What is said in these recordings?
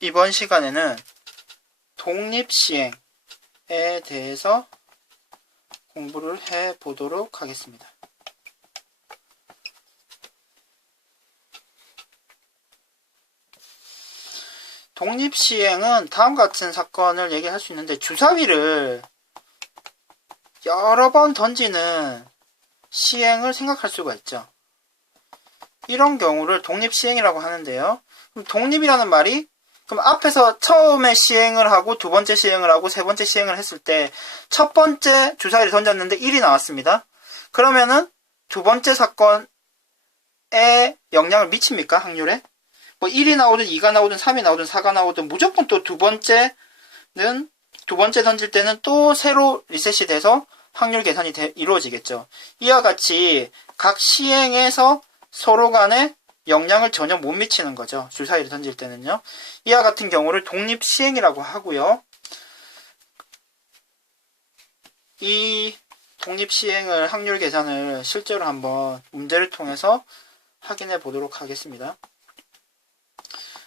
이번 시간에는 독립시행에 대해서 공부를 해 보도록 하겠습니다. 독립시행은 다음과 같은 사건을 얘기할 수 있는데, 주사위를 여러 번 던지는 시행을 생각할 수가 있죠. 이런 경우를 독립시행이라고 하는데요. 그럼 독립이라는 말이, 그럼 앞에서 처음에 시행을 하고 두 번째 시행을 하고 세 번째 시행을 했을 때 첫 번째 주사위를 던졌는데 1이 나왔습니다. 그러면은 두 번째 사건에 영향을 미칩니까? 확률에? 뭐 1이 나오든 2가 나오든 3이 나오든 4가 나오든 무조건 또 두 번째 던질 때는 또 새로 리셋이 돼서 확률 계산이 이루어지겠죠. 이와 같이 각 시행에서 서로 간에 영향을 전혀 못 미치는 거죠. 주사위를 던질 때는요. 이와 같은 경우를 독립시행이라고 하고요. 이 독립시행을 확률 계산을 실제로 한번 문제를 통해서 확인해 보도록 하겠습니다.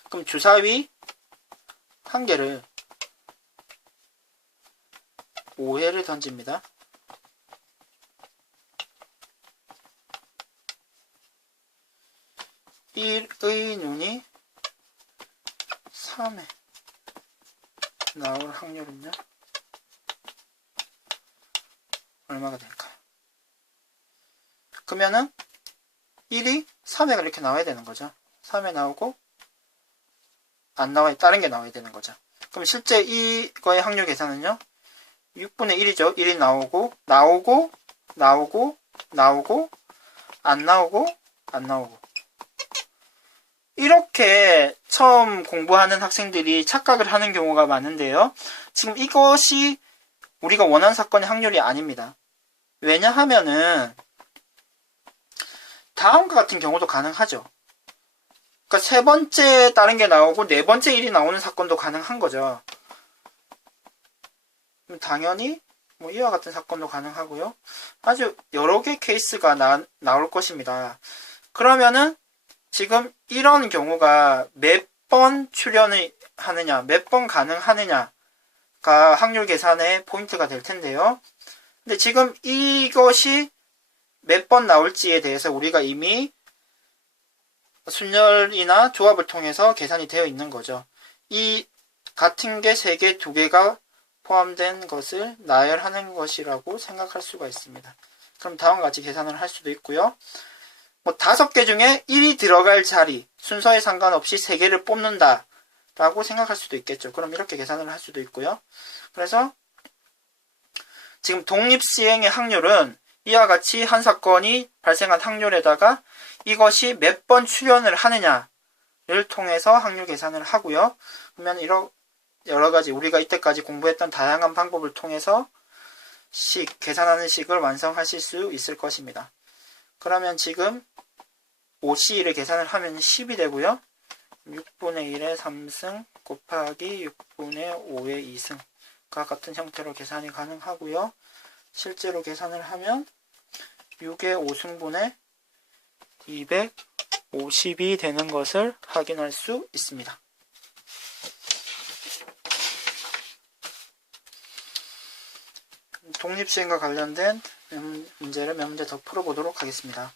그럼 주사위 한 개를 5회를 던집니다. 1의 눈이 3에 나올 확률은요? 얼마가 될까요? 그러면은 1이 3회가 이렇게 나와야 되는 거죠. 3회 나오고 안 나와야, 다른 게 나와야 되는 거죠. 그럼 실제 이거의 확률 계산은요? 6분의 1이죠. 1이 나오고 안 나오고 이렇게 처음 공부하는 학생들이 착각을 하는 경우가 많은데요. 지금 이것이 우리가 원하는 사건의 확률이 아닙니다. 왜냐하면은 다음과 같은 경우도 가능하죠. 그러니까 세 번째 다른 게 나오고 네 번째 일이 나오는 사건도 가능한 거죠. 당연히 뭐 이와 같은 사건도 가능하고요. 아주 여러 개의 케이스가 나올 것입니다. 그러면은 지금 이런 경우가 몇 번 출현을 하느냐, 몇 번 가능하느냐가 확률 계산의 포인트가 될 텐데요. 근데 지금 이것이 몇 번 나올지에 대해서 우리가 이미 순열이나 조합을 통해서 계산이 되어 있는 거죠. 이 같은 게 3개, 2개가 포함된 것을 나열하는 것이라고 생각할 수가 있습니다. 그럼 다음과 같이 계산을 할 수도 있고요. 뭐 5개 중에 1이 들어갈 자리, 순서에 상관없이 3개를 뽑는다 라고 생각할 수도 있겠죠. 그럼 이렇게 계산을 할 수도 있고요. 그래서 지금 독립시행의 확률은 이와 같이 한 사건이 발생한 확률에다가 이것이 몇 번 출현을 하느냐를 통해서 확률 계산을 하고요. 그러면 여러 가지 우리가 이때까지 공부했던 다양한 방법을 통해서 계산하는 식을 완성하실 수 있을 것입니다. 그러면 지금 5C를 계산을 하면 10이 되고요. 6분의 1의 3승 곱하기 6분의 5의 2승과 같은 형태로 계산이 가능하고요. 실제로 계산을 하면 6의 5승분의 250이 되는 것을 확인할 수 있습니다. 독립시행과 관련된 문제를 몇 문제 더 풀어보도록 하겠습니다.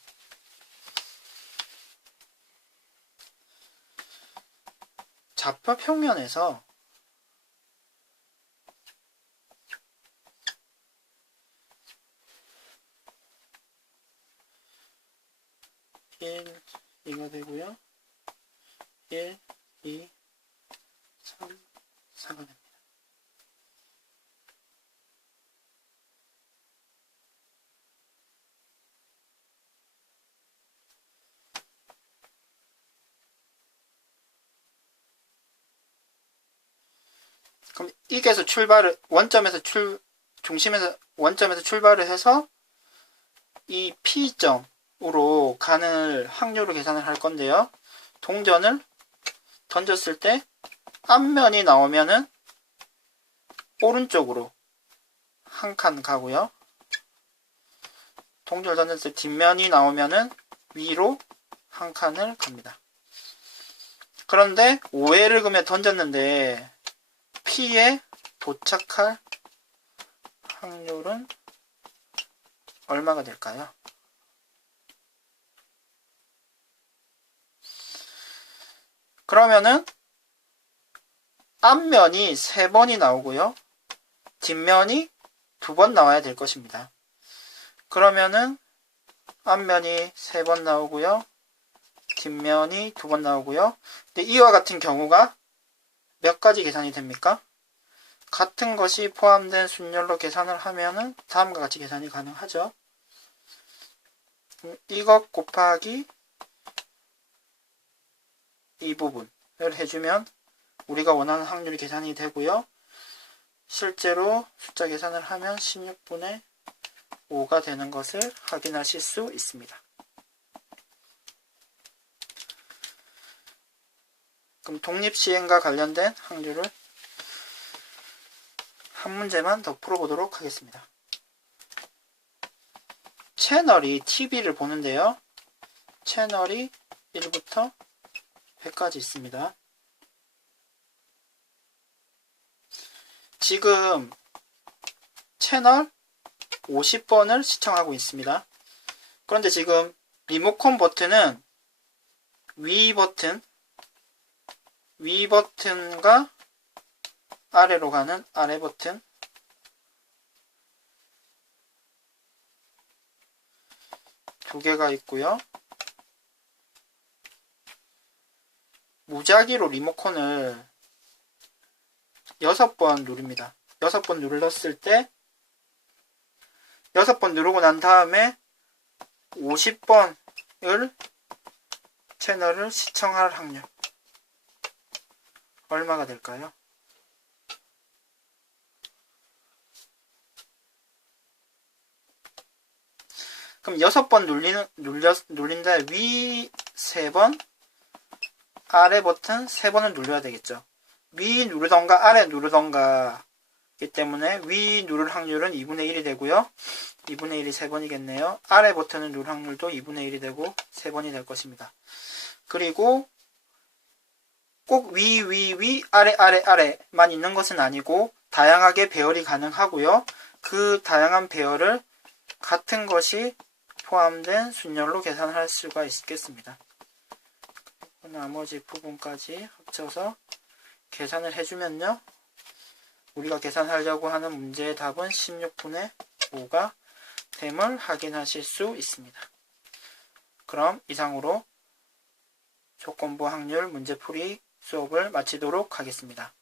좌표 평면에서 이가 되고요. 1, 2, 3, 4가 됩니다. 그럼 이게서 원점에서 출발을 해서 이 P점으로 가는 확률을 계산을 할 건데요. 동전을 던졌을 때 앞면이 나오면은 오른쪽으로 한 칸 가고요. 동전을 던졌을 때 뒷면이 나오면은 위로 한 칸을 갑니다. 그런데 5회를 그러면 던졌는데 P에 도착할 확률은 얼마가 될까요? 그러면은 앞면이 3번이 나오고요. 뒷면이 2번 나와야 될 것입니다. 그러면은 앞면이 3번 나오고요. 뒷면이 2번 나오고요. 근데 이와 같은 경우가 몇 가지 계산이 됩니까? 같은 것이 포함된 순열로 계산을 하면은 다음과 같이 계산이 가능하죠. 이것 곱하기 이 부분을 해주면 우리가 원하는 확률이 계산이 되고요. 실제로 숫자 계산을 하면 16분의 5가 되는 것을 확인하실 수 있습니다. 그럼 독립시행과 관련된 확률을 한 문제만 더 풀어보도록 하겠습니다. 채널이 TV를 보는데요. 채널이 1부터 100까지 있습니다. 지금 채널 50번을 시청하고 있습니다. 그런데 지금 리모컨 버튼은 위 버튼과 아래로 가는 아래 버튼, 두 개가 있고요. 무작위로 리모컨을 6번 누릅니다. 6번 눌렀을 때 6번 누르고 난 다음에 50번을 채널을 시청할 확률 얼마가 될까요? 그럼 6번 눌린다. 위 3번, 아래 버튼 3번을 눌러야 되겠죠. 위 누르던가 아래 누르던가 이기 때문에 위 누를 확률은 2분의 1이 되고요. 2분의 1이 3번이겠네요. 아래 버튼을 누를 확률도 2분의 1이 되고 3번이 될 것입니다. 그리고 꼭 위, 아래만 있는 것은 아니고 다양하게 배열이 가능하고요. 그 다양한 배열을 같은 것이 포함된 순열로 계산을 할 수가 있겠습니다. 나머지 부분까지 합쳐서 계산을 해주면요. 우리가 계산하려고 하는 문제의 답은 16분의 5가 됨을 확인하실 수 있습니다. 그럼 이상으로 조건부 확률 문제풀이 수업을 마치도록 하겠습니다.